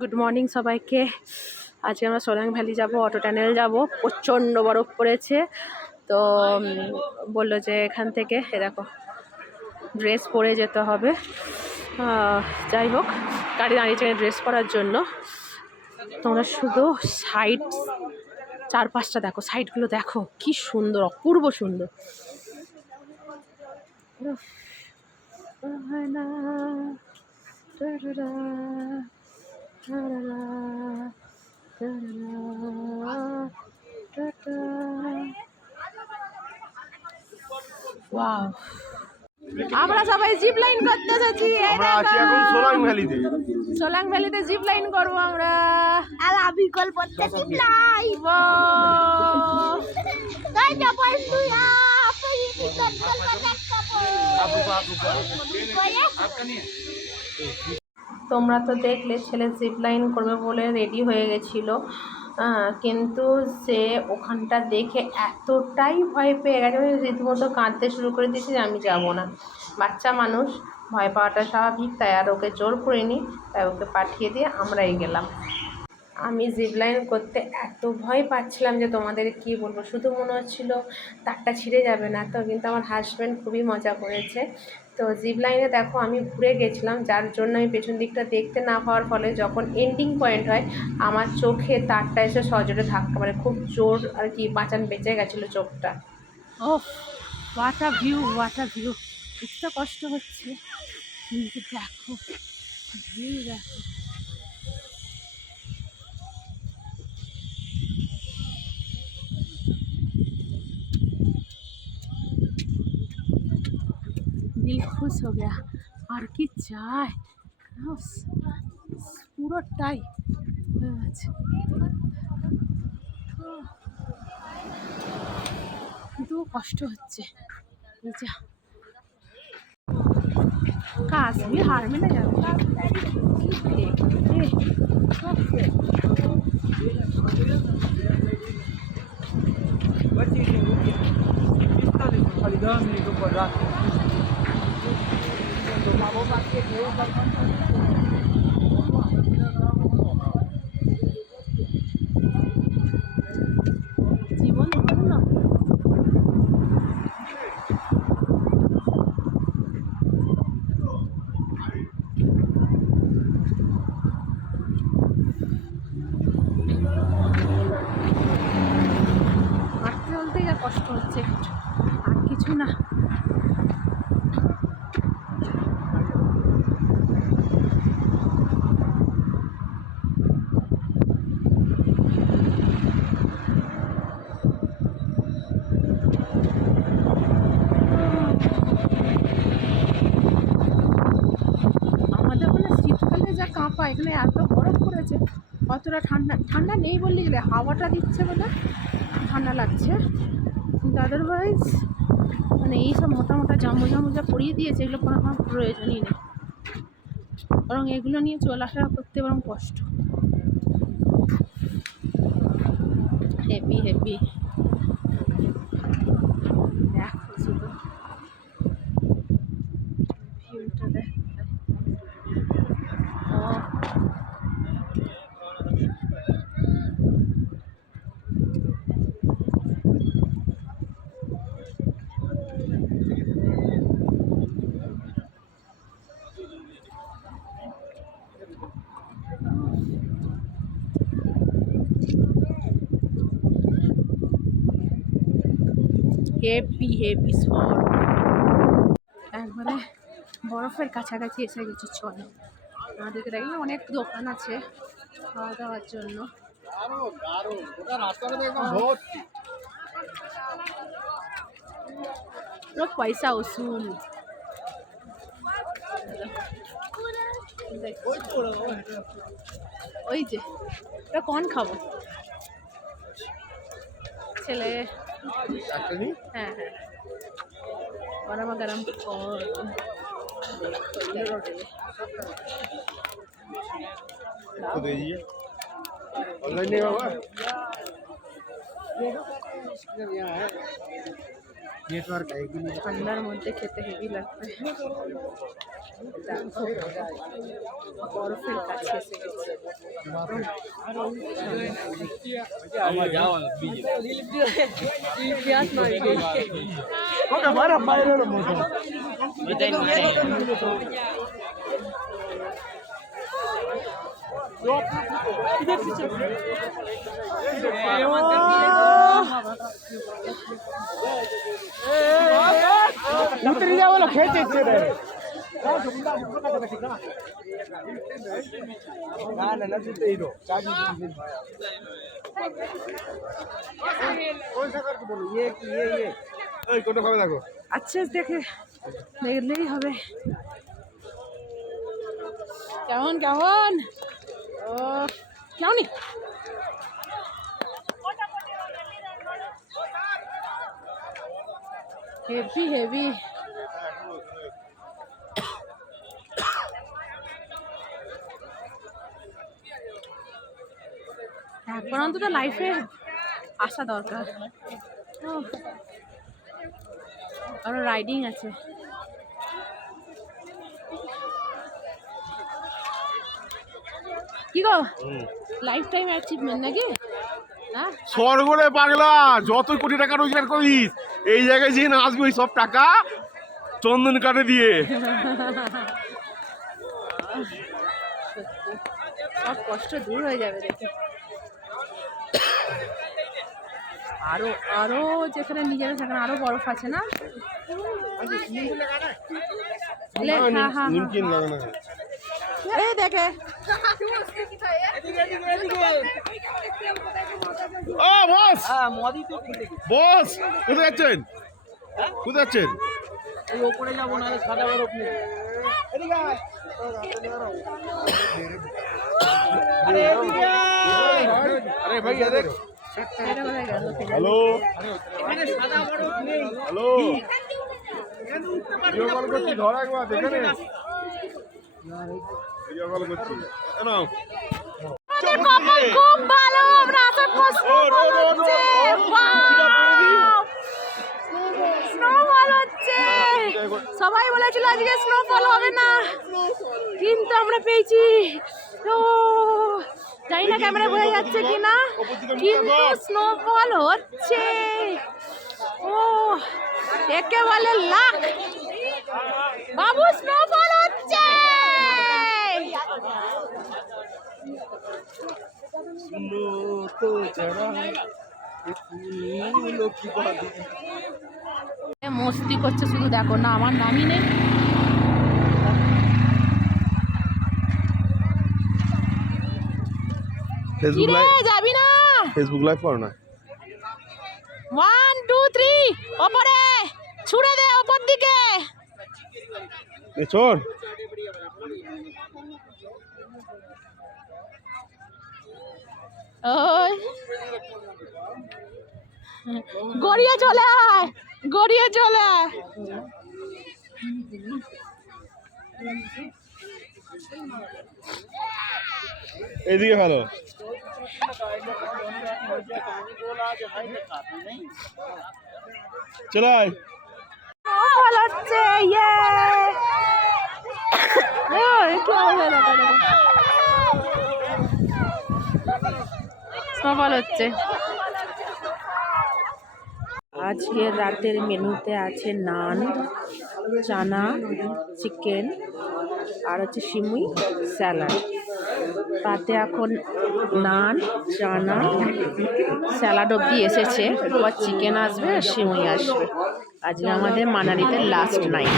Good morning সবাইকে। আজকে আমরা সোলাং ভ্যালি যাব, অটো টানেল যাব। প্রচণ্ড বরফ পড়েছে, তো বললো যে এখান থেকে দেখো ড্রেস পরে যেতে হবে। যাই হোক, গাড়ি দাঁড়িয়েছে ড্রেস পরার জন্য। তোমরা শুধু সাইড চারপাশটা দেখো, সাইডগুলো দেখো কি সুন্দর, অপূর্ব সুন্দর। ওয়াও, আমরা সবাই জিপ লাইন করতে যাচ্ছি। আমরা আছি এখন সোলাং ভ্যালিতে। সোলাং ভ্যালিতে জিপ লাইন করবো আমরা। আর আমি গল্প করতে জিপ লাইন তাই না বন্ধু? তোমরা তো দেখলে ছেলে জিপ লাইন করবে বলে রেডি হয়ে গেছিলো, কিন্তু সে ওখানটা দেখে এতটাই ভয় পেয়ে গেছে, রীতিমতো কাঁদতে শুরু করে দিয়েছে যে আমি যাব না। বাচ্চা মানুষ, ভয় পাওয়াটা স্বাভাবিক, তাই আর ওকে জোর করিনি, তাই ওকে পাঠিয়ে দিয়ে আমরাই গেলাম। আমি জিপ লাইন করতে এত ভয় পাচ্ছিলাম যে তোমাদের কি বলবো, শুধু মনে হচ্ছিলো তারটা ছিঁড়ে যাবে না তো, কিন্তু আমার হাজব্যান্ড খুবই মজা করেছে। তো জিপ লাইনে দেখো আমি ঘুরে গেছিলাম, যার জন্য আমি পেছন দিকটা দেখতে না পাওয়ার ফলে যখন এন্ডিং পয়েন্ট হয় আমার চোখে তারটা এসে সজোরে ধাক্কা মারে, খুব জোর আর কি, বাঁচান বেঁচে গেছিলো চোখটা। Oh what a view, what a view. একটু কষ্ট হচ্ছে কিন্তু দেখো ভিউ, দেখো दिल खुश हो गया। আর কি চাই, পুরোটাই হয়ে গেছে। কিন্তু কষ্ট হচ্ছে, যা কাশ্মীর হার মেনে যাবে। জীবন ধন্য। হাঁটতে চলতেই যা কষ্ট হচ্ছে একটু, আর কিছু না। আমাদের ওখানে শীতকালে যা কাঁপা, এখানে এত বরফ পড়েছে, অতটা ঠান্ডা ঠান্ডা নেই বললে গেলে, হাওয়াটা দিচ্ছে বলে ঠান্ডা লাগছে, কিন্তু আদারওয়াইজ মানে এইসব মোটা মোটা জামা যা পরিয়ে দিয়েছে এগুলো কোনো আমার প্রয়োজনই নেই, বরং এগুলো নিয়ে চলাফেরা করতে বরং কষ্ট। হেভি হেভি, দেখো শুধু ভিউটা দেখ। হেভি হেভি স্পট, একবারে বরফের কাছাকাছি এসে গেছি। চলো, আমাদেরকে দেখলে অনেক দোকান আছে খাওয়া দাওয়ার জন্য। পুরো পয়সা উসুল। ওই যে এটা কন খাবো ছেলে। হ্যাঁ হ্যাঁ, গরমা গরম ঠান্ডার মধ্যে খেতে হেভি লাগবে। দেখো বরফের কাছে এসে গেছে। उतरी जाओ ना खेचे रे ना ना ना तो हीरो चाबी कौन सा करके बोलो ये ओए कोटो खाবে দেখো আচ্ছা দেখে দেখলেই হবে। কেমন কেমন ও কেমনই হেভি হেভি। একবার অন্তত লাইফে আসা দরকার। আরো রাইডিং আছে। কি গো লাইফ টাইম অ্যাচিভমেন্ট নাকি? হ্যাঁ স্বর্গরে পাগলা যত কোটি টাকা রোজগার করিস এই জায়গায় যে না আসবে ওই সব টাকা চন্দন কাটে দিয়ে সব কষ্ট দূর হয়ে যাবে দেখে। আরো আরো যেখানে নিজেরা সেখানে আরো বরফ আছে না? হ্যাঁ হ্যাঁ নিমকিন লাগানো এই দেখে ও বস বস কোথায় যাচ্ছেন কোথায় যাচ্ছেন ওপরে যাবো না সাদা বরফ নেই আরে ভাই দেখ এটা কোথায় গেল? হ্যালো এখানে সাদা বরফ নেই হ্যালো ভিডিও কল করছি ধর একবার দেখে নে ভিডিও কল করছি কেন খুব ভালো আমরা আসার পর স্নোফল হচ্ছে। সবাই বলেছিল আজকে স্নোফল হবে না কিন্তু আমরা পেয়েছি। তো জানি না ক্যামেরা বোঝা যাচ্ছে কিনা কিন্তু স্নোফল হচ্ছে। ও একে বলে লাখ বাবু স্নোফল হচ্ছে। মস্তি করছে শুধু দেখো না আমার নামই নেই। ফেসবুক কিরে লাইভ যাবি না? ফেসবুক লাইভ করো না 1 2 3 ওপরে ছুড়ে দে ওপর দিকে। এ চল ওই গড়িয়ে চলে আয় গড়িয়ে চলে আয়। এইদিকে ভালো চলো আয় স্নোফল হচ্ছে ইয়ে স্নোফল হচ্ছে। আজকের রাতের মেনুতে আছে নান চানা চিকেন আর হচ্ছে সিমুই স্যালাড। তাতে এখন নান চানা স্যালাড অবধি এসেছে এবার চিকেন আসবে আর সিমুই আসবে। আজকে আমাদের মানালিতে লাস্ট নাইট।